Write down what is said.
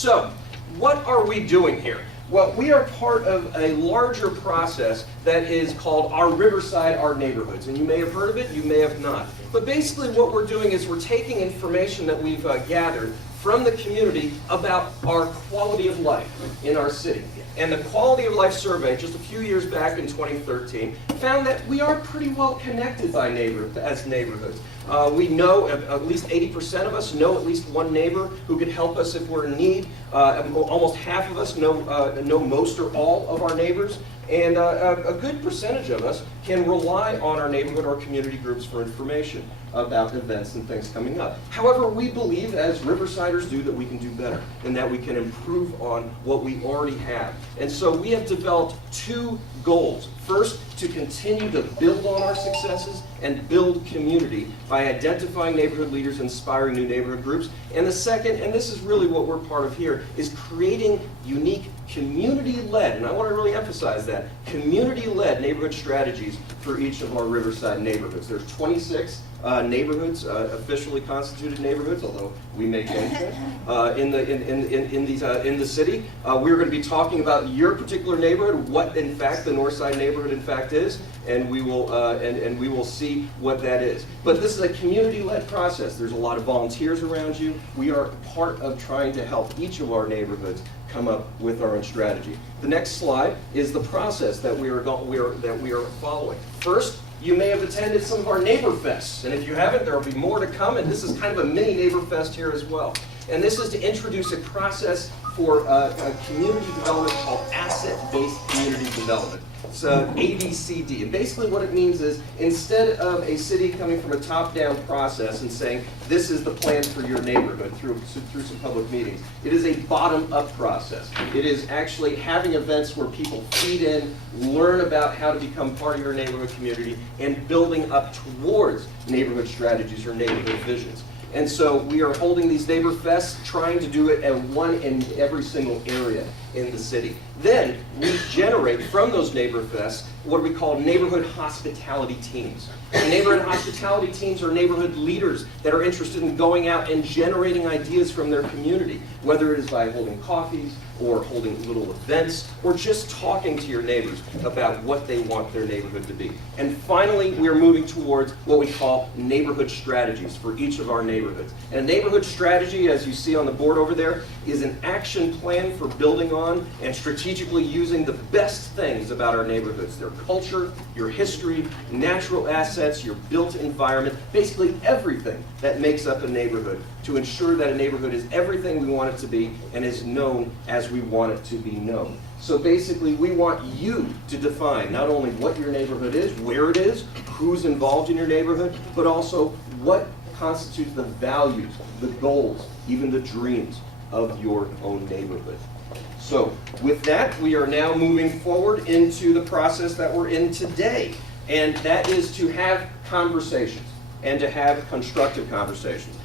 So, what are we doing here? Well, we are part of a larger process that is called our Riverside, Our Neighborhoods. And you may have heard of it, you may have not. But basically what we're doing is we're taking information that we've gathered from the community about our quality of life in our city. And the Quality of Life Survey, just a few years back in 2013, found that we are pretty well connected as neighborhoods. We know, at least 80% of us know at least one neighbor who could help us if we're in need. Almost half of us know most or all of our neighbors. And a good percentage of us can rely on our neighborhood or community groups for information about events and things coming up. However, we believe, as Riversiders do, that we can do better and that we can improve on what we already have. And so we have developed two goals. First, to continue to build on our successes and build community by identifying neighborhood leaders, inspiring new neighborhood groups. And the second, and this is really what we're part of here, is creating unique community-led, and I want to really emphasize that, community-led neighborhood strategies for each of our Riverside neighborhoods. There's 26 neighborhoods, officially constituted neighborhoods, although we may change that, in the city. We're going to be talking about your particular neighborhood, what in fact the Northside neighborhood in fact is, and we will see what that is. But this is a community-led process. There's a lot of volunteers around you. We are part of trying to help each of our neighborhoods come up with our own strategy. The next slide is the process that we are following. First, you may have attended some of our neighbor fests, and if you haven't, there will be more to come, and this is kind of a mini neighbor fest here as well. And this is to introduce a process for a community development called asset-based community development. It's ABCD, and basically what it means is instead of a city coming from a top-down process and saying this is the plan for your neighborhood through some public meetings, it is a bottom-up process. It is actually having events where people feed in, learn about how to become part of your neighborhood community, and building up towards neighborhood strategies or neighborhood visions. And so we are holding these neighbor fests, trying to do it at one in every single area in the city. Then we generate from those neighbor fests what we call neighborhood hospitality teams. And neighborhood hospitality teams are neighborhood leaders that are interested in going out and generating ideas from their community, whether it is by holding coffees or holding little events or just talking to your neighbors about what they want their neighborhood to be. And finally, we are moving towards what we call neighborhood strategies for each of our neighborhoods. And a neighborhood strategy, as you see on the board over there, is an action plan for building on and strategically using the best things about our neighborhoods, their culture, your history, natural assets, your built environment, basically everything that makes up a neighborhood to ensure that a neighborhood is everything we want it to be and is known as we want it to be known. So basically we want you to define not only what your neighborhood is, where it is, who's involved in your neighborhood, but also what constitutes the values, the goals, even the dreams of your own neighborhood. So with that, we are now moving forward into the process that we're in today, and that is to have conversations and to have constructive conversations.